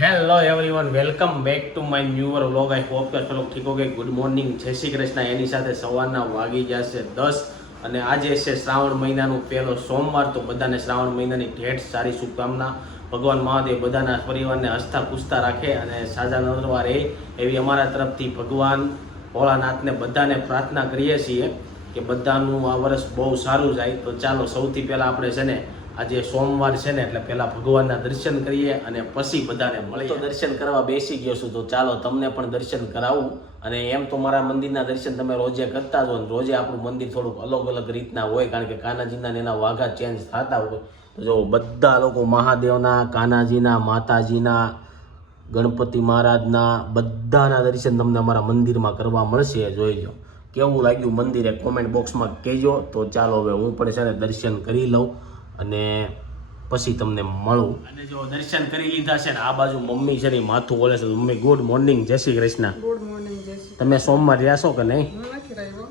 Hello everyone welcome back to my newer vlog I hope કે ચલો ઠીક okay good morning જય શ્રી કૃષ્ણ. એની સાથે સવારના વાગી જશે દસ. અને આજે છે શ્રાવણ મહિનાનું પહેલો સોમવાર. તો બધાને શ્રાવણ મહિનાની ઢેઠ સારી શુભકામના. ભગવાન મહાદેવ બધાના પરિવારને હસતા પૂછતા રાખે અને સાજા નરવા રહે એવી અમારા તરફથી ભગવાન ભોળાનાથને બધાને પ્રાર્થના કરીએ છીએ કે બધાનું આ વર્ષ બહુ સારું જાય. તો ચાલો સૌથી પહેલાં આપણે છે ને આજે સોમવાર છે ને, એટલે પહેલાં ભગવાનના દર્શન કરીએ અને પછી બધાને મળીએ. તો દર્શન કરવા બેસી ગયો છું, તો ચાલો તમને પણ દર્શન કરાવું. અને એમ તો મારા મંદિરના દર્શન તમે રોજે કરતા જ હોય રોજે આપણું મંદિર થોડુંક અલગ અલગ રીતના હોય, કારણ કે કાનાજીના એના વાઘા ચેન્જ થતા હોય. તો જો બધા લોકો મહાદેવના, કાનાજીના, માતાજીના, ગણપતિ મહારાજના બધાના દર્શન તમને અમારા મંદિરમાં કરવા મળશે, જોઈ લો. કેવું લાગ્યું મંદિરે કોમેન્ટ બોક્સમાં કહેજો. તો ચાલો હવે હું પણ છે ને દર્શન કરી લઉં. અને પછી તમને મળું. અને જો દર્શન કરી લીધા છે ને આ બાજુ મમ્મી છે ને માથું બોલે છે. મમ્મી ગુડ મોર્નિંગ જય શ્રી કૃષ્ણ. ગુડ મોર્નિંગ જય શ્રી તમે સોમવાર રહ્યા છો કે નહીં?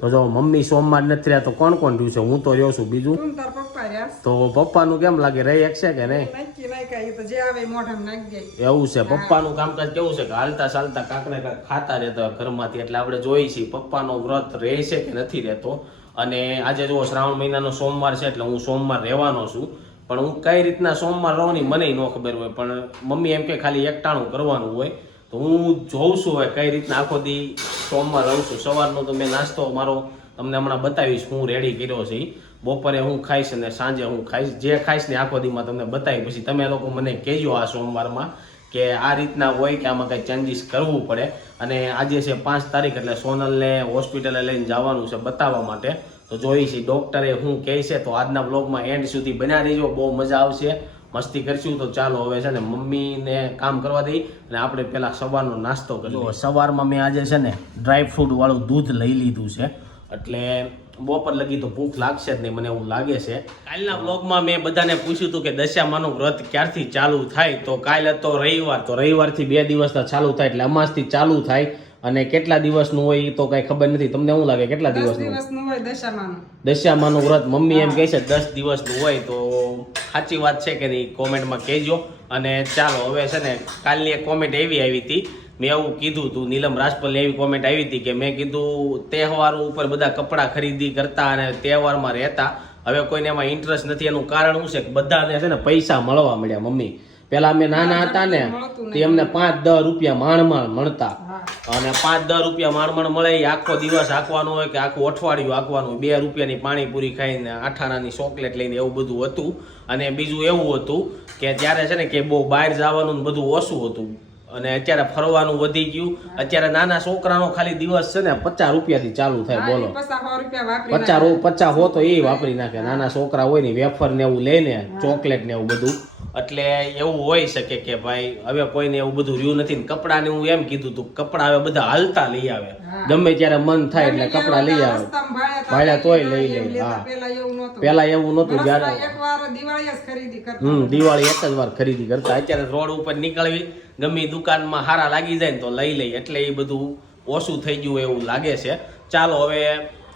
તો જો મમ્મી સોમવાર નથી રહ્યા તો કોણ કોણ રહ્યું છે? હું તો રહ્યો છું. બીજું? તું ને તાર પપ્પા રહ્યા તો પપ્પાનું કેમ લાગે? રહી એક છે કે નહીં? નક્કી નહીં કાંઈ. તો જે આવે એ મોઢામાં નાખી જાય એવું છે. પપ્પાનું કામકાજ કેવું છે? કે હાલતા ચાલતા કાંક ને કાંક ખાતા રહેતા ઘરમાંથી. એટલે આપણે જોઈએ છીએ પપ્પાનો વ્રત રહે છે કે નથી રહેતો? અને આજે જુઓ, શ્રાવણ મહિનાનો સોમવાર છે એટલે હું સોમવાર રહેવાનો છું. પણ હું કઈ રીતના સોમવાર રહું મને ન ખબર હોય. પણ મમ્મી એમ કે ખાલી એકટાણું કરવાનું હોય. તો હું જોઉં છું હવે કઈ રીતના આખો દી સોમવાર રહું છું. સવારનો તો મેં નાસ્તો મારો તમને હમણાં બતાવીશ, હું રેડી કર્યો છે. બપોરે હું ખાઈશ અને સાંજે હું ખાઈશ. જે ખાઈશ ને આખો દીમાં તમને બતાવી પછી તમે લોકો મને કહેજો આ સોમવારમાં કે આ રીતના હોય કે આમાં કંઈ ચેન્જીસ કરવું પડે. અને આજે છે પાંચ તારીખ એટલે સોનલને હોસ્પિટલે લઈને જવાનું છે બતાવવા માટે. તો જોઈ છે ડૉક્ટરે શું કહે છે? તો આજના બ્લોગમાં એન્ડ સુધી બન્યા રહીજો. બહુ મજા આવશે. મસ્તી કરશું. તો ચાલો હવે છે ને મમ્મીને કામ કરવા દઈ અને આપણે પહેલાં સવારનો નાસ્તો કરીએ સવારમાં મેં આજે છે ને ડ્રાય ફ્રૂટવાળું દૂધ લઈ લીધું છે. એટલે બપોર લગી તો ભૂખ લાગશે જ નહીં મને એવું લાગે છે. કાલના બ્લોગમાં મેં બધાને પૂછ્યું હતું કે દશામાનું વ્રત ક્યારથી ચાલુ થાય? તો કાલ હતો રવિવાર તો રવિવારથી બે દિવસના ચાલુ થાય એટલે અમાસથી ચાલુ થાય. અને કેટલા દિવસનું હોય એ તો કાંઈ ખબર નથી. તમને શું લાગે કેટલા દિવસનું? હોય દશામાનું. દશામાનું વ્રત. મમ્મી એમ કહે છે દસ દિવસનું હોય તો સાચી વાત છે કે નહીં? કોમેન્ટમાં કહેજો. અને ચાલો હવે છે ને કાલની એક કોમેન્ટ એવી આવી હતી. મેં એવું કીધું હતું નીલમ રાજપલની એવી કોમેન્ટ આવી હતી કે મેં કીધું તહેવારો ઉપર બધા કપડાં ખરીદી કરતા અને તહેવારમાં રહેતા. હવે કોઈને એમાં ઇન્ટરેસ્ટ નથી એનું કારણ શું છે કે બધાને છે ને પૈસા મળવા મળ્યા મમ્મી. પેલા અમે નાના હતા ને તે અમને પાંચ દસ રૂપિયા માણ માણ મળતા અને પાંચ દસ રૂપિયા માણમાણ મળે એ આખો દિવસ આંકવાનું હોય કે આખું અઠવાડિયું આંકવાનું હોય બે રૂપિયાની પાણીપુરી ખાઈને આઠાણાની ચોકલેટ લઈને એવું બધું હતું. અને બીજું એવું હતું કે ત્યારે છે ને કે બહુ બહાર જવાનું બધું ઓછું હતું. અને અત્યારે ફરવાનું વધી ગયું. અત્યારે નાના છોકરાનો ખાલી દિવસ છે ને પચાસ રૂપિયાથી ચાલુ થાય બોલો. પચાસ પચાસ હો તો એ વાપરી નાખે. નાના છોકરા હોય ને વેફર ને એવું લઈને ચોકલેટ ને એવું બધું. એટલે એવું હોઈ શકે કે ભાઈ હવે કોઈને એવું બધું રહ્યું નથી ને કપડાને હું એમ કીધું તું કપડા હવે બધા હાલતા લઈ આવે. ગમે ત્યારે મન થાય એટલે કપડા લઈ આવે. ભાળ્યા તોય લઈ લે, હા. પેલા એવું નહોતું. જ્યારે હમ દિવાળી એક જ વાર ખરીદી કરતા. અત્યારે રોડ ઉપર નીકળવી ગમે દુકાનમાં હારા લાગી જાય ને તો લઈ લઈ. એટલે એ બધું ઓછું થઈ ગયું એવું લાગે છે. ચાલો હવે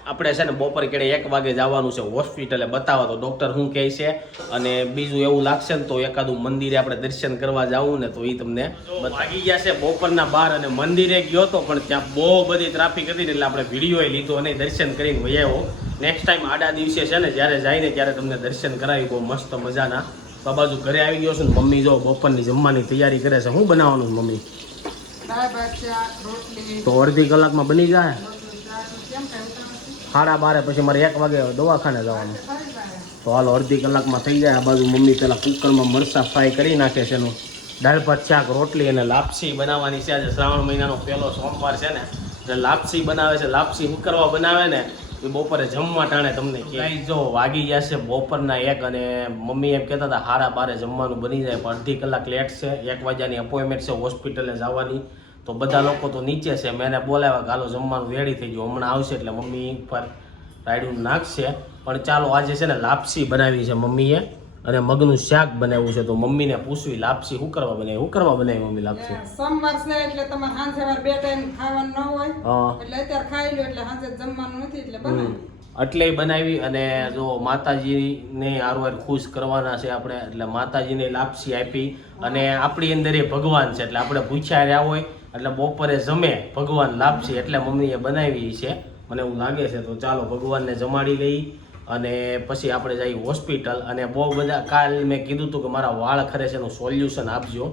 આપણે છે ને બપોર કેડે એક વાગે જવાનું છે હોસ્પિટલે બતાવવા તો ડૉક્ટર શું કહે છે? અને બીજું એવું લાગશે ને તો એકાદું મંદિરે આપણે દર્શન કરવા જવું ને તો એ તમને લાગી ગયા છે બપોરના બાર અને મંદિરે ગયો હતો પણ ત્યાં બહુ બધી ટ્રાફિક હતી ને એટલે આપણે વીડિયો લીધો અને દર્શન કરીને વયાવો નેક્સ્ટ ટાઈમ આડા દિવસે છે ને જ્યારે જાય ને ત્યારે તમને દર્શન કરાવી બહુ મસ્ત મજાના. તો બાજુ ઘરે આવી ગયો છું ને મમ્મી જો બપોરની જમવાની તૈયારી કરે છે. શું બનાવવાનું મમ્મી? તો અડધી કલાકમાં બની જાય રોટલી શાક કેમ કાંઈ ઉતાવળ નથી? સાડા બારે પછી મારે એક વાગે દવાખાને જવાનું. તો હાલો અડધી કલાકમાં થઈ જાય. આ બાજુ મમ્મી પેલા કુકરમાં મરસા ફ્રાય કરી નાખે છે એનું. દાળ ભાત, શાક, રોટલી અને લાપસી બનાવવાની છે. આજે શ્રાવણ મહિનાનો પહેલો સોમવાર છે ને. એટલે લાપસી બનાવે છે. લાપસી શું કરવા બનાવે ને, એ બપોરે જમવા ટાણે તમને ક્યાંય જો વાગી ગયા છે બપોરના એક અને મમ્મી એમ કહેતા હતા હારા બારે જમવાનું બની જાય, પણ અડધી કલાક લેટ છે. એક વાગ્યાની અપોઇન્ટમેન્ટ છે હોસ્પિટલે જવાની. તો બધા લોકો તો નીચે છે. મેં એને બોલાવ્યા કે હાલો જમવાનું રેડી થઈ ગયું. હમણાં આવશે એટલે મમ્મી પર રાયડું નાખશે. પણ ચાલો આજે છે ને લાપસી બનાવી છે મમ્મીએ. અને મગનું શાક બનાવ્યું છે. તો મમ્મીને પૂછવી લાપસી શું કરવા બનાવી? શું કરવા બનાવી મમ્મી લાપસી? સોમવાર છે એટલે તમારે સાંજે વાર બે ટાઈમ ખાવાનું ન હોય. એટલે અત્યારે ખાઈ લો એટલે સાંજે જમવાનું નથી એટલે બનાવી. એટલે બનાવી અને જો માતાજીને આરવાર ખુશ કરવાના છે આપણે. એટલે માતાજીને લાપસી આપી. અને આપણી અંદર એ ભગવાન છે. એટલે આપણે પૂછ્યા રહ્યા હોય એટલે બપોરે જમે, ભગવાન લાપસી એટલે મમ્મીએ બનાવી છે. મને એવું લાગે છે, તો ચાલો ભગવાનને જમાડી લઈ અને પછી આપણે જઈએ હોસ્પિટલ. અને બહુ બધા, કાલ મેં કીધું હતું કે મારા વાળ ખરે છે એનું સોલ્યુશન આપજો.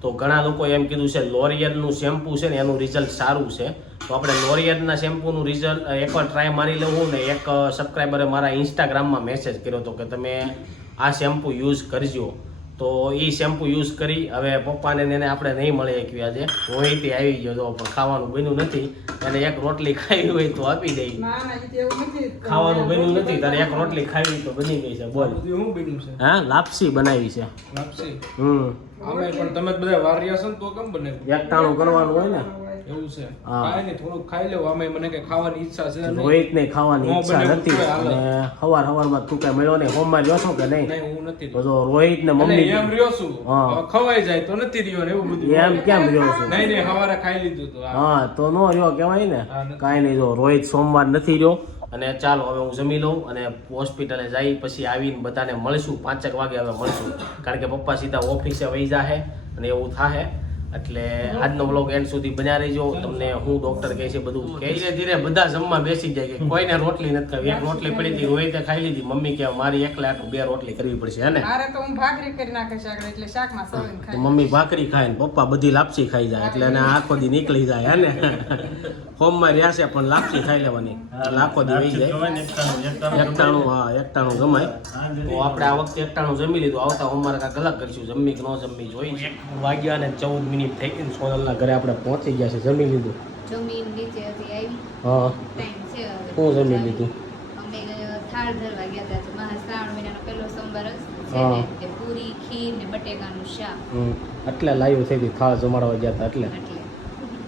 તો ઘણા લોકો એમ કીધું છે લોરિયરનું શેમ્પુ છે ને એનું રિઝલ્ટ સારું છે. તો આપણે લોરિયરના શેમ્પૂનું રિઝલ્ટ એકવાર ટ્રાય મારી લેવું ને એક સબસ્ક્રાઈબરે મારા ઇન્સ્ટાગ્રામમાં મેસેજ કર્યો હતો કે તમે આ શેમ્પુ યુઝ કરજો. તો એ શેમ્પુ યુઝ કરી હવે પપ્પાને ને એને આપણે નહીં મળે એક આજે રોહિતે આવી ગયો તો પણ ખાવાનું બન્યું નથી. અને એક રોટલી ખાવી હોય તો આપી દઈ ખાવાનું બન્યું નથી તારે એક રોટલી ખાવી તો બની ગઈ છે બોલ. શું બન્યું છે? હા લાપસી બનાવી છે. લાપસી? હમ. પણ તમે જ બધા વારિયા છો તો કેમ બને એકટાણું કરવાનું હોય ને. એવું છે. કાંઈ નહીં થોડુંક ખાઈ લેવું. આમે મને કઈ ખાવાની ઈચ્છા છે રોહિત ને ખાવાની ઈચ્છા નથી. અને હવાર હવારમાં તું કઈ મળ્યો રહ્યો છો કે નહીં? નહીં હું નથી બધો જો રોહિત ને મમ્મી એમ રહ્યો છું. ખવાઈ જાય તો નથી રહ્યો ને એવું બધું. એમ કેમ રહ્યો છું? નહીં નહીં હવારે ખાઈ લીધું તો હા. તો નો રહ્યો કહેવાય ને. હા, નહીં જો રોહિત સોમવાર નથી રહ્યો. અને ચાલો હવે હું જમી લઉં અને હોસ્પિટલે જઈ પછી આવીને બધાને મળશું. પાંચેક વાગે હવે મળશું. કારણ કે પપ્પા સીધા ઓફિસે વહી જાહે અને એવું થાહે. એટલે આજનો બ્લોગ એન્ડ સુધી બન્યા રહેજો. તમને હું ડોક્ટર કહે છે બધું ધીરે ધીરે બધા જમવા બેસી જાય કે કોઈને રોટલી નથી ખાવી. એક રોટલી પડી હતી રોહિતે ખાઈ લીધી. મમ્મી કે મારી એકલા બે રોટલી કરવી પડશે હે ને? મારે તો હું ભાખરી કરી નાખીશ આગળ એટલે શાકમાં સળીને ખાઈ મમ્મી ભાખરી ખાય ને પપ્પા બધી લાપસી ખાઈ જાય એટલે એને આખો દી નીકળી જાય હે ને? હોમમાં રહ્યા છે પણ લાપસી ખાઈ લેવાની. એટલે આખો દી વહી જાય. એકટાણું હા એકટાણું જમાય. તો આપણે આ વખતે એકટાણું જમી લીધું. આવતા હોમમાં કાંઈક અલગ કરીશું. જમી કે ન જમી જોઈ વાગ્યા ને ચૌદ મિનિટ થઈ ગઈ સોનલના ઘરે આપણે પહોંચી ગયા છે જમી લીધું. જમીન નીચે હતી આવી. હા. શું જમી લીધું? અમે થાળ ધરવા ગયા હતા. તો મહા શ્રાવણ મહિનાનો પહેલો સોમવાર છે ને પૂરી ખીર ને બટેકાનું શાક. એટલે લાઈવ થઈ હતી થાળ જમાડવા ગયા હતા એટલે.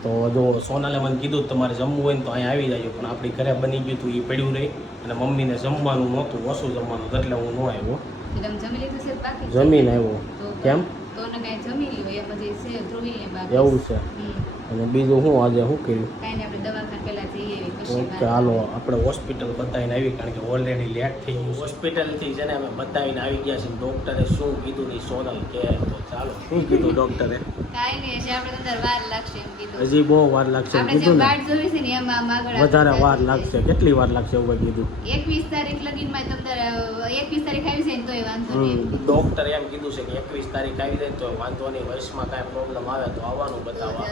તો જો સોનાલે મને કીધું તમારે જમવું હોય ને તો અહીંયા આવી જાય પણ આપણી ઘરે બની ગયું હતું એ પડ્યું રહી અને મમ્મીને જમવાનું નહોતું ઓછું જમવાનું એટલે હું ન આવ્યો? જમીને આવ્યો. કેમ? જમી લ્યો એ પછી છે ધ્રુવીને બાકી એવું છે. અને બીજું શું આજે શું કર્યું? કાંઈ નહીં આપણે દવાખાને પહેલા જઈએ ઓકે હાલો આપણે હોસ્પિટલ બતાવીને આવી કારણ કે ઓલરેડી લેટ થઈ ગયું હોસ્પિટલથી છે ને અમે બતાવીને આવી ગયા છીએ ડૉક્ટરે શું કીધું ની સોનલ કે તો ચાલો શું કીધું ડૉક્ટરે નહીં હજી બહુ વાર લાગશે કીધું ને. વધારે વાર લાગશે. કેટલી વાર લાગશે એવું કીધું? એકવીસ તારીખ લગીનમાં તમારે એકવીસ તારીખ આવી જાય ને વાંધો નહીં. એમ કીધું. એમ કીધું છે કે એકવીસ તારીખ આવી જાય તો વાંધો નહીં. વર્ષમાં કાંઈ પ્રોબ્લેમ આવે તો આવવાનું બતાવવા.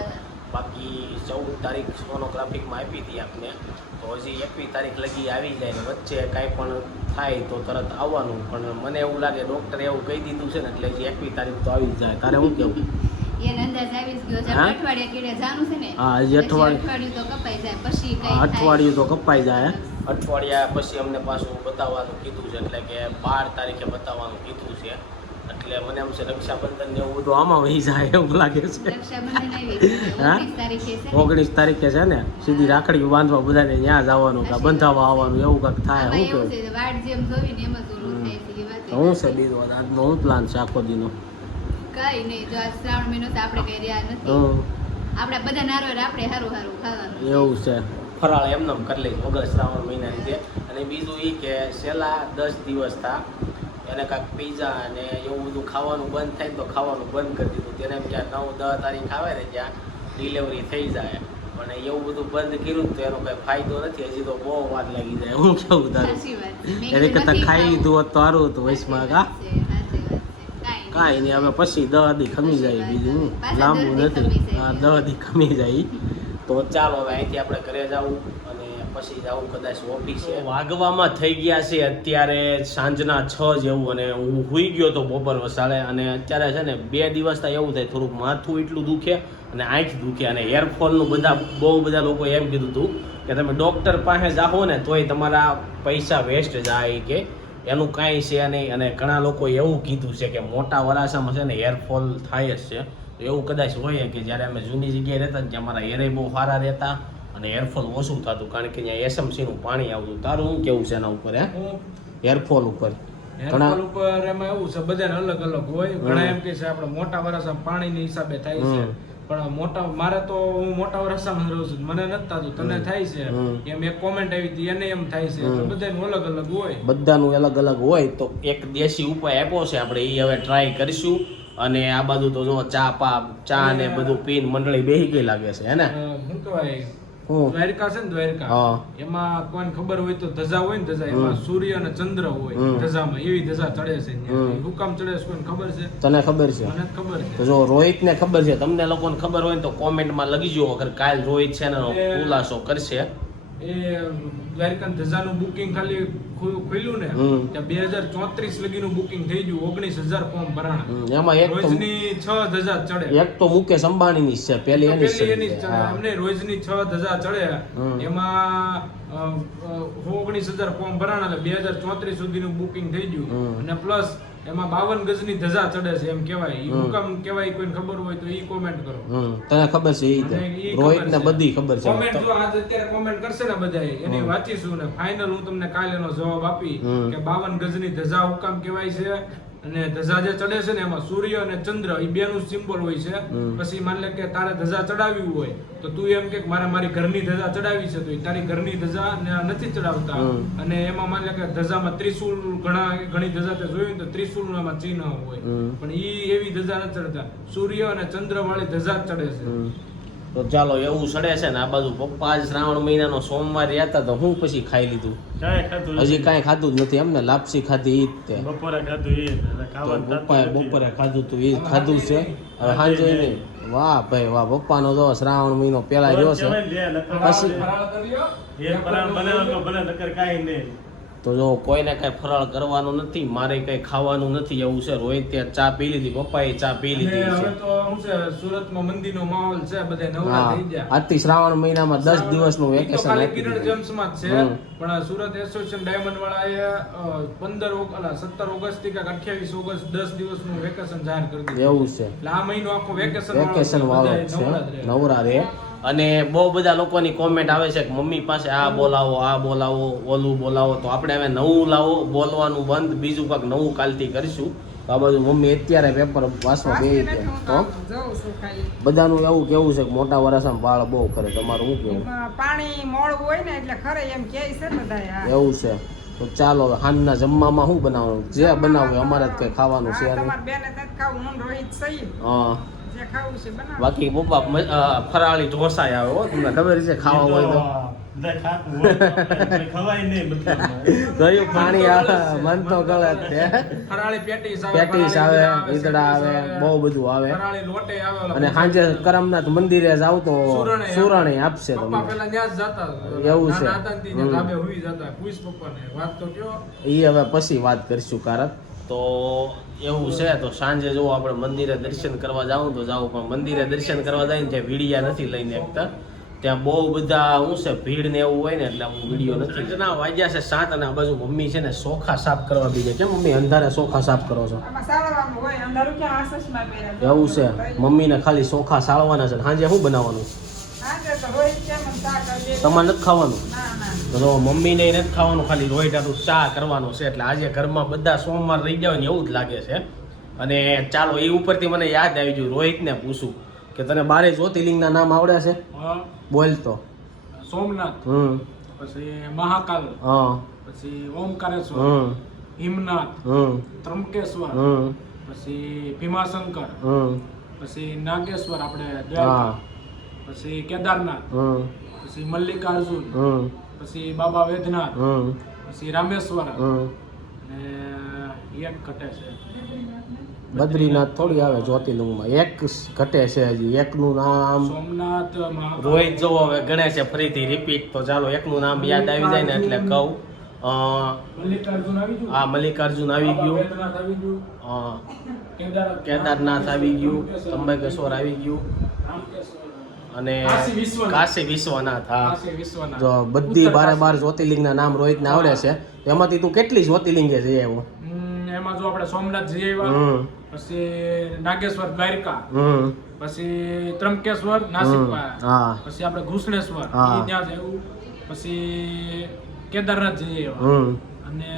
બાકી ચૌદ તારીખ સોનોગ્રાફિકમાં આપી હતી આપને. તો હજી એકવીસ તારીખ લગી આવી જાય ને વચ્ચે કાંઈ પણ થાય તો તરત આવવાનું. પણ મને એવું લાગે ડૉક્ટરે એવું કહી દીધું છે ને એટલે હજી એકવીસ તારીખ તો આવી જ જાય. તારે શું કેવું એને અંદાજ આવી જ ગયો છે. હા? અઠવાડિયા તો કપાઈ જાય અઠવાડિયું તો કપાઈ જાય અઠવાડિયા પછી અમને પાછું બતાવવાનું કીધું છે એટલે કે બાર તારીખે બતાવવાનું કીધું છે. એટલે મને એમ છે રક્ષાબંધન ને એવું બધું આમાં વહી જાય એવું લાગે છે? ઓગણીસ તારીખે છે ને. ઓગણીસ તારીખે છે ને? સીધી રાખડી બાંધવા બધાને ત્યાં જવાનું કે બંધાવા આવવાનું એવું કંઈક થાય હું કેવું હું છે બીજું આજનો હું પ્લાન છે આખો દીનો? કઈ નહીં. જો આ શ્રાવણ મહિનો તો આપણે કઈ રહ્યા નથી. આપણે બધા નારો આપણે હારું હારું ખાવાનું. એવું છે. ફરાળ એમને એમ કરી લઈ વગર શ્રાવણ મહિના રીતે અને બીજું એ કે છેલ્લા દસ દિવસ થા એને કાંઈક પીઝા અને એવું બધું ખાવાનું બંધ થાય તો ખાવાનું બંધ કરી દીધું. તેને એમ કે નવ દસ તારીખ આવે ને ત્યાં ડિલિવરી થઈ જાય. પણ એવું બધું બંધ કર્યું તો એનો કઈ ફાયદો નથી. હજી તો બહુ વાર લાગી જાય. હું કેવું તારું? એને કરતાં ખાઈ લીધું હોત તો સારું હતું કા સાચી વાત છે, સાચી વાત છે. કાંઈ નહીં હવે પછી દહ દી ખમી જાય બીજું લાંબુ નથી. હા દહ દી ખમી જાય. તો ચાલો હવે અહીંથી આપણે ઘરે જવું અને પછી જવું કદાચ ઓફિસે. વાગવામાં થઈ ગયા છે અત્યારે સાંજના છ જેવું અને હું હુઈ ગયો તો બપોર વસાડે અને અત્યારે છે ને બે દિવસથી એવું થાય થોડુંક માથું એટલું દુખે અને આંખ દુખે અને એરફોનનું બધા બહુ બધા લોકો એમ કીધું હતું કે તમે ડૉક્ટર પાસે જાઓ ને તોય તમારા પૈસા વેસ્ટ જાય કે એનું કાંઈ છે નહીં અને ઘણા લોકોએ એવું કીધું છે કે મોટા વરાસામાં છે ને હેરફોલ થાય જ છે. તો એવું કદાચ હોય કે જ્યારે અમે જૂની જગ્યાએ રહેતા ને ત્યાં મારા હેરે બહુ સારા રહેતા અને હેરફોલ ઓછું થતું કારણ કે ત્યાં એસએમસીનું પાણી આવતું. તારું શું કેવું છે એના ઉપર હે? હેરફોલ ઉપર. ઉપર એમાં એવું છે બધાને અલગ અલગ હોય. ઘણા એમ કે છે આપણે મોટા વરસ પાણીની હિસાબે થાય છે. પણ મોટા મારે તો હું મોટા વરસામાં રહું છું. મને નથી થતું. તને થાય છે એમ એક કોમેન્ટ આવી હતી એને એમ થાય છે. બધા બધાનું અલગ અલગ હોય. બધાનું અલગ અલગ હોય. તો એક દેશી ઉપાય આપ્યો છે. આપણે એ હવે ટ્રાય કરીશું. અને આ બાજુ તો જો ચા પા ચા ને બધું પીન મંડળી બેહી ગઈ લાગે છે હે ને? શું કહેવાય દ્વારકા છે ને દ્વારકા. એમાં કોને ખબર હોય તો ધજા હોય ને ધજા એમાં સૂર્ય અને ચંદ્ર હોય ધજામાં. એવી ધજા ચડે છે હમ. ત્યાં. શું કામ ચડે છે કોઈને ખબર છે? તને ખબર છે? મને ખબર છે. જો રોહિત ને ખબર છે તમને લોકોને ખબર હોય ને તો કોમેન્ટમાં લખી જુઓ અગર કાલ રોહિત છે ને ખુલાસો કરશે. એ દ્વારકા ધજાનું બુકિંગ ખાલી ખુલ્યું ને ત્યાં બે હજાર ચોત્રીસ લગીનું બુકિંગ થઈ ગયું ઓગણીસ હજાર ફોર્મ ભરાણા. એમાં એક રોજની છ ધજા ચડે. એક તો મુકેશ અંબાણીની છે પેલી એની એની. અમને રોજની છ ધજા ચડે. એમાં ઓગણીસ હજાર ફોર્મ ભરાણા એટલે બે હજાર ચોત્રીસ સુધીનું બુકિંગ થઈ ગયું. અને પ્લસ એમાં બાવન ગજની ધજા ચડે છે એમ કહેવાય. ઈ. હુકમ કહેવાય કોઈને ખબર હોય તો ઈ કોમેન્ટ કરો. તને ખબર છે ઈ રોહિત ને બધી ખબર છે. કોમેન્ટ જો આજ અત્યારે કોમેન્ટ કરશે ને બધા એની વાંચીશું ને ફાઇનલ હું તમને કાલે એનો જવાબ આપી કે બાવન ગજની ધજા હુકમ કહેવાય છે. અને ધજા જે ચડે છે ને એમાં સૂર્ય અને ચંદ્ર એ બેનું સિમ્બોલ હોય છે. પછી માની લે કે તારે ધજા ચડાવી હોય તો તું એમ કે મારે મારી ઘરની ધજા ચડાવી છે તો તારી ઘરની ધજા ને નથી ચડાવતા. અને એમાં માની લે કે ધજામાં ત્રિશુલ ઘણા ઘણી ધજા તે જોયું ને તો ત્રિશુલ એમાં ચિહ્ન હોય. પણ ઈ એવી ધજા નથી ચડતા. સૂર્ય અને ચંદ્ર વાળી ધજા ચડે છે. તો ચાલો એવું સડે છે ને આ બાજુ પપ્પા જ શ્રાવણ મહિનાનો સોમવાર હતા તો હું પછી ખાઈ લીધું. હજી કાંઈ ખાધું જ નથી. એમને લાપસી ખાધી ઈ જ તે. બપોરે ખાધું બપોરે ખાધું તું એ ખાધું છે. હવે સાંજે નહીં વાહ ભાઈ વાહ પપ્પાનો તો શ્રાવણ મહિનો પેલા રહ્યો છે. પછી- તો જો કોઈને કઈ ફરાળ કરવાનું નથી મારે કઈ ખાવાનું નથી એવું છે રોહિત ત્યાં ચા પી લીધી પપ્પાએ ચા પી લીધી હવે તો શું છે સુરતમાં મંદિરનો માહોલ છે બધા નવરા થઈ ગયા. આજથી શ્રાવણ મહિનામાં દસ દિવસનું ઈ તો વેકેશન ખાલી કિરણ જેમ્સમાં જ છે પણ સુરત એસોસિએશન ડાયમંડ વાળાએ પંદર સત્તર ઓગસ્ટથી કે અઠ્યાવીસ ઓગસ્ટ દસ દિવસનું વેકેશન જાહેર કરી દીધું એવું છે. એટલે આ મહિનો આખો વેકેશન વેકેશન વાળો છે નવરા રે અને બહુ બધા લોકોની કોમેન્ટ આવે છે કે મમ્મી પાસે આ બોલાવો આ બોલાવો ઓલું બોલાવો. તો આપણે હવે નવું લાવો બોલવાનું બંધ બીજું કંઈક નવું કાલથી કરીશું. તો આ બધું મમ્મી અત્યારે પેપર વાંચવા વાંચી બે તો બધાનું એવું કેવું છે કે મોટા વરસામાં બાળ બહુ કરે તમારું શું કેવું? પાણી મોળું હોય ને એટલે ખરે એમ કે છે બધા એવું છે. તો ચાલો હાનના જમવામાં શું બનાવવાનું? જે બનાવવું અમારે જ કંઈ ખાવાનું છે હા, જે બાકી પપ્પા ફરાળી ઢોસા આવે હો તમને ખબર છે ખાવા હોય તો. કયું પાણી આવે મન ગળે છે. પેટીસ આવે ઈદડા આવે બહુ બધું આવે. ફરાળી લોટે આવે ઓલા અને સાંજે કરમનાથ મંદિરે જાવ તો સુરણે આપશે તમને. જ એવું છે. નાના હતા ને ત્યાં હમ. ધાબે હુઈ જતા પૂછ પપ્પાને વાત તો કયો. એ હવે પછી વાત કરીશું કારક તો એવું છે તો સાંજે જો આપણે મંદિરે દર્શન કરવા જાઉં તો જાઉં પણ મંદિરે દર્શન કરવા જાય ને ત્યાં વીડિયા નથી લઈને એકતા. ત્યાં બહુ બધા શું છે ભીડ ને એવું હોય ને એટલે હું વીડિયો નથી ના વાગ્યા છે સાત અને આ બાજુ મમ્મી છે ને સોખા સાફ કરવા બીજે કેમ મમ્મી અંધારે સોખા સાફ કરો છો? એવું છે. મમ્મીને ખાલી સોખા સાળવાના છે. સાંજે શું બનાવવાનું? તમારે નથી ખાવાનું? તો મમ્મીને એ નથી ખાવાનું ખાલી આટલું ચા કરવાનું છે. એટલે આજે ઘરમાં બધા સોમવાર રહી ગયા ને એવું જ લાગે છે. અને ચાલો એ ઉપરથી મને યાદ આવી ગયું રોહિતને પૂછું કે તને બારે જ્યોતિર્લિંગના નામ આવડે છે? બોલ તો. સોમનાથ. હમ. પછી મહાકાલ. હા. પછી ઓમકારેશ્વર. હમ. હિમનાથ. હમ. ત્રંબકેશ્વર હમ. પછી ભીમાશંકર. હમ. પછી નાગેશ્વર આપણે હા. પછી કેદારનાથ. હમ. પછી મલ્લિકાર્જુન. હમ. પછી બાબા વેદનાથ પછી રામેશ્વર અને એક ઘટે છે. બદ્રીનાથ થોડી આવે જ્યોતિર્લિંગમાં. એક ઘટે છે હજી. એકનું નામ સોમનાથ રોહિત જો હવે ગણે છે ફરીથી રિપીટ તો ચાલો એકનું નામ યાદ આવી જાય ને એટલે કહું. હા મલ્લિકાર્જુન આવી ગયું. કેદાર કેદારનાથ. આવી ગયું. ત્રંબકેશ્વર આવી ગયું. અને કાશી વિશ્વનાથ. હા. જો બધી બારે બાર બાર જ્યોતિર્લિંગના નામ રોહિતને આવડે છે. એમાંથી તું કેટલી જ્યોતિર્લિંગે જઈ આવ્યો? એમાં જો આપણે સોમનાથ જઈ આવ્યા પછી નાગેશ્વર દ્વારકા પછી ત્રંબકેશ્વર નાસિક પછી આપણે ઘુસણેશ્વર ત્યાં જવું પછી કેદારનાથ જઈએ આવ્યા. અને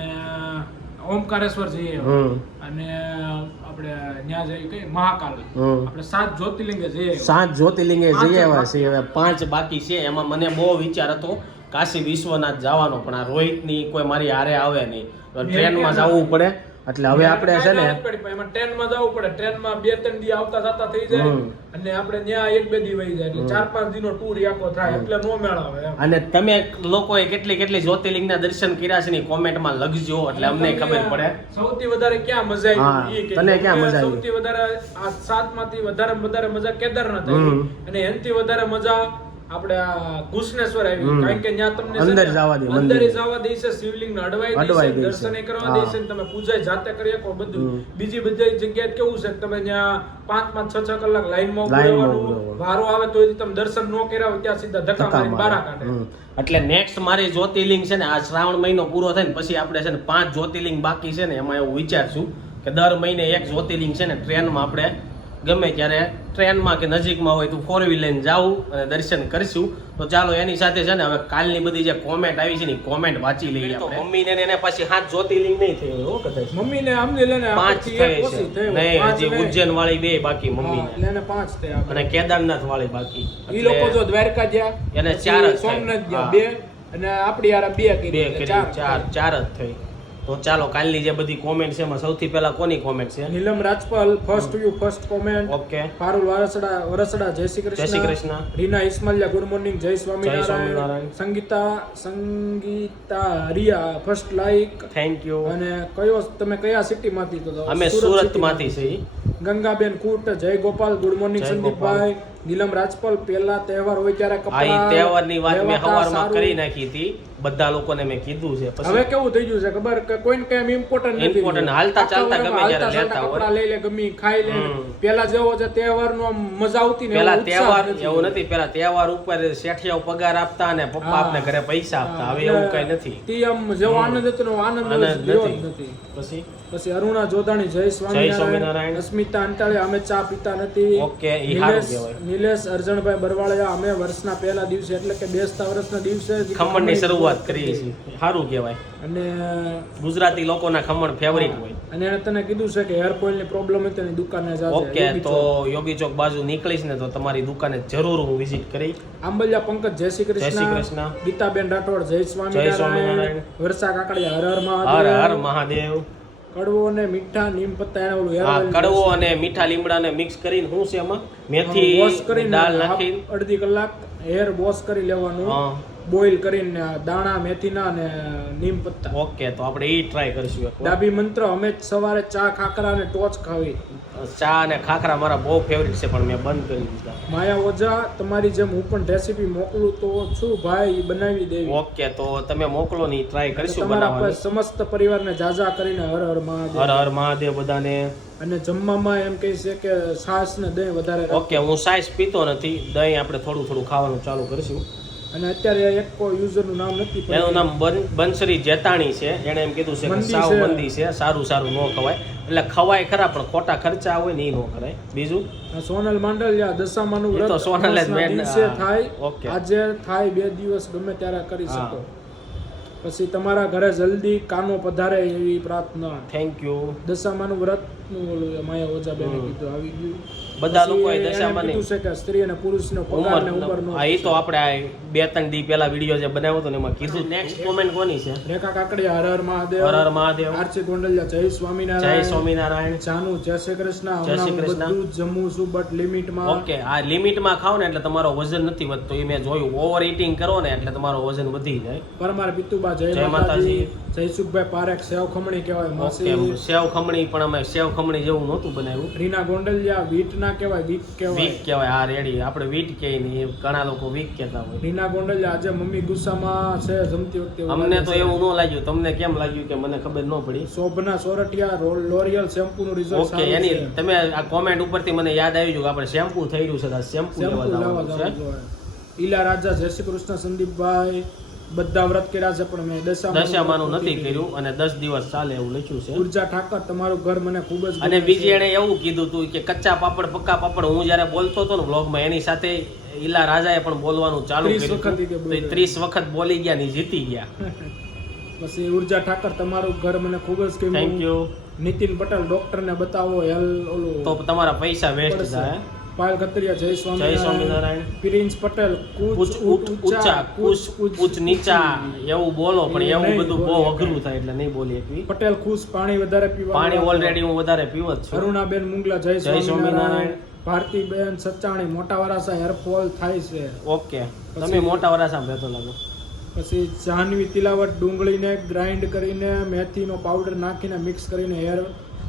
ઓમકારેશ્વર જઈએ અને આપણે ત્યાં જઈએ કઈ? મહાકાલ. હમ. આપણે સાત જ્યોતિર્લિંગે જઈએ. સાત જ્યોતિર્લિંગે જઈ પાંચ આવ્યા બાકી. છે હવે પાંચ બાકી છે. એમાં મને બહુ વિચાર હતો કાશી વિશ્વનાથ જવાનો પણ આ રોહિતની કોઈ મારી હારે આવે નહીં. તો ટ્રેનમાં જવું? પડે. એટલે હવે આપણે છે ને એમાં ટ્રેનમાં જવું પડે. ટ્રેનમાં બે ત્રણ દી આવતા જતા થઈ જાય અને આપણે ત્યાં એક બે દી વહી જાય. એટલે ચાર પાંચ દિનો ટૂર આખો થાય. એટલે નો મેળ આવે અને તમે લોકોએ કેટલી કેટલી જ્યોતિર્લિંગના દર્શન કર્યા છે ને કોમેન્ટમાં લખજો એટલે અમને ખબર પડે. સૌથી વધારે ક્યાં મજા આવી તને ક્યાં મજા આવી? સૌથી વધારે આ સાતમાંથી વધારે વધારે મજા કેદારનાથ. આવી. અને એનથી વધારે મજા આપણે આ ઘુસનેશ્વર આવી. કારણ કે ત્યાં તમને અંદર જવા દે, અંદર જવા દે છે શિવલિંગ ને અડવાઈ દે છે દર્શન કરવા. દે છે તમે પૂજા જાતે કરી શકો બધું. બીજી બધી જગ્યાએ કેવું છે તમે ત્યાં પાંચ પાંચ છ છ કલાક લાઈનમાં ઉભું રહેવાનું. વારો આવે તો તમે દર્શન ન કર્યા હોય ત્યાં સીધા ધક્કા મારી. બારા કાઢે. એટલે નેક્સ્ટ મારી જ્યોતિર્લિંગ છે ને આ શ્રાવણ મહિનો પૂરો થાય ને પછી આપણે છે ને પાંચ જ્યોતિર્લિંગ બાકી છે ને એમાં એવું વિચારશું કે દર મહિને એક જ્યોતિર્લિંગ છે ને ટ્રેનમાં આપણે ગમે ત્યારે ટ્રેનમાં કે નજીકમાં હોય તો ફોર વ્હીલ લઈને જાવું અને દર્શન કરીશું. તો ચાલો એની સાથે છે ને હવે કાલની બધી જે કોમેન્ટ આવી છે ને કોમેન્ટ વાંચી લઈએ આપણે. મમ્મીને ને એને પછી હાથ જ્યોતિર્લિંગ નહીં થયું હો કદાચ. મમ્મીને આમને લઈને પાંચ થઈ છે નહીં હજી ઉજ્જૈન વાળી બે બાકી મમ્મી એને પાંચ થયા. અને કેદારનાથ વાળી બાકી. એ લોકો જો દ્વારકા ગયા એને ચાર સોમનાથ ગયા બે અને આપણી હારે બે કરી બે એટલે ચાર ચાર જ થઈ. તો ચાલો કાલની જે બધી કોમેન્ટ છે એમાં સૌથી પહેલા કોની કોમેન્ટ છે? Neelam Rajpal first you first comment okay Parul Varasada Varasada Jay Shri Jay Shri Krishna. Krishna Reena Ismalia good morning Jay Swaminarayan. Sangeeta Sangeeta Riya first like thank you અને કયો તમે કયા સિટી માંથી તો અમે સુરતમાંથી. છીએ. ગંગાબેન કુટ જય ગોપાલ ગુડ મોર્નિંગ સંદીપભાઈ. નીલમ રાજપાલ પહેલા તહેવાર હોય ત્યારે કપડા તહેવારની વાત મેં સવારમાં કરી નાખી હતી. બધા લોકોને મેં કીધું છે. હવે કેવું થઈ ગયું છે? ખબર? કે કોઈને કઈ એમ ઇમ્પોર્ટન્ટ નથી ઇમ્પોર્ટન્ટ હાલતા ચાલતા ગમે જ્યારે લેતા હોય. લઈ લે ગમી ખાઈ લે. પેલા જેવો છે તહેવારનો આમ મજા આવતી ને પેલા તહેવાર એવું નથી. પેલા તહેવાર ઉપર શેઠિયાઓ પગાર આપતા અને પપ્પા આપને ઘરે પૈસા આપતા. હવે એવું કઈ નથી. તી આમ જેવો આનંદ હતો નો આનંદ નથી. પછી? પછી અરુણા જોધાણી જય સ્વામિનારાયણ. અસ્મિતા અંતાળે અમે ચા પીતા નથી. ઓકે, ઈ કહેવાય. નિલેશ અર્જણભાઈ બરવાળિયા અમે વર્ષના પહેલા દિવસે એટલે કે બેસતા વર્ષના દિવસે ખમણની શરૂઆત કરીએ છીએ. સારું કહેવાય. અને ગુજરાતી લોકોના ખમણ ફેવરિટ હોય. અને તને કીધું છે કે હેરની પ્રોબ્લેમ હોય તેની દુકાને જાજે. ઓકે તો યોગી ચોક બાજુ નીકળીશ ને તો તમારી દુકાને જરૂર હું વિઝિટ કરી આંબલિયા પંકજ જય શ્રી જય શ્રી કૃષ્ણ. કૃષ્ણ. ગીતાબેન રાઠોડ જય સ્વામિનારાયણ. વર્ષા કાકડિયા હર હર હર હર મહાદેવ. મહાદેવ કડવો અને મીઠા નીમ પત્તા એને ઓલું હા કડવો અને મીઠા લીમડાને મિક્સ કરીને હું છે એમાં મેથી વોશ કરીને દાળ નાખી અડધી કલાક હેર વોશ કરી લેવાનું બોઇલ કરીને દાણા મેથીના અને નીમ પત્તા. ઓકે તો આપણે ઈ ટ્રાય કરીશું ડાબી મંત્ર અમે સવારે ચા ખાખરા અને ટોચ ખાવી. ચા અને ખાખરા મારા બહુ ફેવરિટ છે પણ મેં બંધ કરી દીધા. માયા ઓજા તમારી જેમ હું પણ રેસીપી મોકલું તો છું ભાઈ બનાવી દેવી. ઓકે તો તમે મોકલો ને ટ્રાય કરીશું બનાવવાની. સમસ્ત પરિવારને જાજા કરીને હર હર મહાદેવ. હર હર મહાદેવ બધાને. અને જમવામાં એમ કહે છે કે છાશ ને દહીં વધારે ઓકે હું સાઈઝ પીતો નથી દહીં આપણે થોડું થોડું ખાવાનું ચાલુ કરીશું. અને અત્યારે એક કોઈ યુઝરનું નામ નથી એનું નામ બંસરી જેતાણી છે. એણે એમ કીધું છે કે સાવ. મંદી છે. સારું સારું ન ખવાય. એટલે ખવાય ખરા પણ ખોટા ખર્ચા હોય ને એ ન કરાય બીજું? સોનલ માંડલિયા દશામાનું નું તો વ્રત સોનલે જ થાય. ઓકે. આજે થાય બે દિવસ ગમે ત્યારે કરી શકો. પછી તમારા ઘરે જલ્દી કાનો પધારે એવી પ્રાર્થના. થેન્ક યુ દશામાનું વ્રતનું ઓલું માયા ઓજા બેને. કીધું આવી ગયું. બધા લોકો એ દશામાં દશામાની કીધું છે કે સ્ત્રી અને પુરુષનો પગાર ને ઉંમર. ઉંમરનો હા એ તો આપણે આ બે ત્રણ દી પહેલા વિડિયો જે બનાવ્યો હતો ને એમાં કીધું નેક્સ્ટ કોમેન્ટ કોની છે? રેખા કાકડિયા હર હર મહાદેવ. હર હર મહાદેવ. આરસી ગોંડલિયા જય જય સ્વામિનારાયણ. ચાનુ જય શ્રી કૃષ્ણ. જય શ્રી કૃષ્ણ. બધું જમું છું બટ લિમિટમાં ઓકે આ લિમિટમાં ખાવ ને એટલે તમારો વજન નથી વધતો. એ મેં જોયું. ઓવર ઇટિંગ કરો ને એટલે તમારો વજન વધી જાય. પરમાર પિતુબા જય જય માતાજી. જય સુખભાઈ પારેખ સેવ ખમણી કહેવાય ઓકે માસી. સેવ ખમણી પણ અમે સેવ ખમણી જેવું નહોતું બનાવ્યું. રીના ગોંડલિયા વીટ ના કહેવાય વીક વીક કહેવાય કહેવાય આ રેડી. આપણે વીટ કહે નહીં ઘણા લોકો વીક કહેતા હોય. નીના ગોંડલ આજે મમ્મી ગુસ્સામાં છે જમતી વખતે અમને તો એવું ન લાગ્યું. તમને કેમ લાગ્યું કે મને ખબર ન પડી? શોભના સોરઠિયા લોરિયલ શેમ્પુ નું રિઝલ્ટ ઓકે એની તમે આ કોમેન્ટ ઉપરથી મને યાદ આવી ગયું કે આપણે શેમ્પુ થઈ રહ્યું છે શેમ્પુ લેવા લેવા જવાનું છે. ઈલા રાજા જય શ્રી કૃષ્ણ સંદીપભાઈ. બધા વ્રત કર્યા છે પણ મેં દશામાનું દશામાનું નથી કર્યું. અને દસ દિવસ ચાલે એવું લખ્યું છે. ઊર્જા ઠાકર તમારું ઘર મને ખૂબ જ અને બીજી એણે એવું કીધું હતું કે કચ્ચા પાપડ પક્કા પાપડ હું જ્યારે બોલતો હતો ને બ્લોગમાં એની સાથે ઈલા રાજાએ પણ બોલવાનું ચાલુ કર્યું. ત્રીસ વખત બોલી ગયા ને જીતી ગયા. પછી ઊર્જા ઠાકર તમારું ઘર મને ખૂબ જ થેન્ક યુ નીતિન પટેલ ડોક્ટરને બતાવો હેલ ઓલું તો તમારા પૈસા વેસ્ટ પડશે. પાયલ કતરિયા જય જય સ્વામિનારાયણ. પ્રિન્સ પટેલ કૂચ ઊંચા કૂચ કૂચ નીચા એવું બોલો પણ એવું બધું બહુ અઘરું થાય એટલે નહીં બોલી એકવી પટેલ ખુશ પાણી વધારે પીવા પાણી ઓલરેડી હું વધારે પીવો છું. અરુણાબેન મુંગલા જય સ્વામિનારાયણ. ભારતીબેન સચાણી મોટા વરાસા હેરફોલ થાય છે. ઓકે. તમે મોટા વરાસા રહેતો લાગો. પછી જાહ્નવી તિલાવટ ડુંગળીને ગ્રાઇન્ડ કરીને મેથીનો પાવડર નાખીને મિક્સ કરીને હેર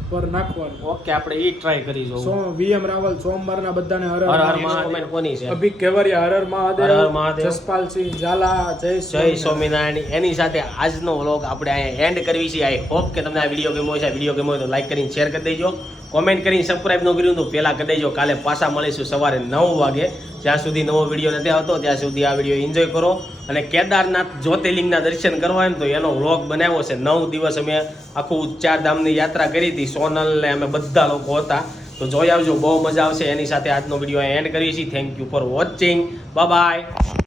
પર નાખવાનું. ઓકે આપણે ઈ ટ્રાય કરી જોઉં. સો વીએમ રાવલ સોમવારના બધાને હર હર મહાદેવ. કોની છે? અભિક કેવરિયા હર હર મહાદેવ હર હર મહાદેવ. જસપાલસિંહ ઝાલા જય જય સ્વામિનારાયણ. એની સાથે આજનો વ્લોગ આપણે અહીંયા એન્ડ કરવી છે. આઈ હોપ કે તમને આ વીડિયો ગમ્યો છે આ વીડિયો ગમ્યો હોય તો લાઈક કરીને શેર કરી દેજો. કોમેન્ટ કરીને સબસ્ક્રાઇબ ન કર્યું તો પહેલાં કરી દેજો. કાલે પાછા મળીશું સવારે નવ વાગે. જ્યાં સુધી નવો વીડિયો નથી આવતો, ત્યાં સુધી આ વીડિયો એન્જોય કરો. અને કેદારનાથ જ્યોતિર્લિંગના દર્શન કરવા એમ તો એનો વ્લોગ બનાવ્યો છે. નવ દિવસ અમે આખું ચાર ધામની યાત્રા કરી હતી. સોનલને અમે બધા લોકો હતા. તો જોઈ આવજો, બહુ મજા આવશે. એની સાથે આજનો વીડિયો એન્ડ કરીએ છીએ. Thank you for watching bye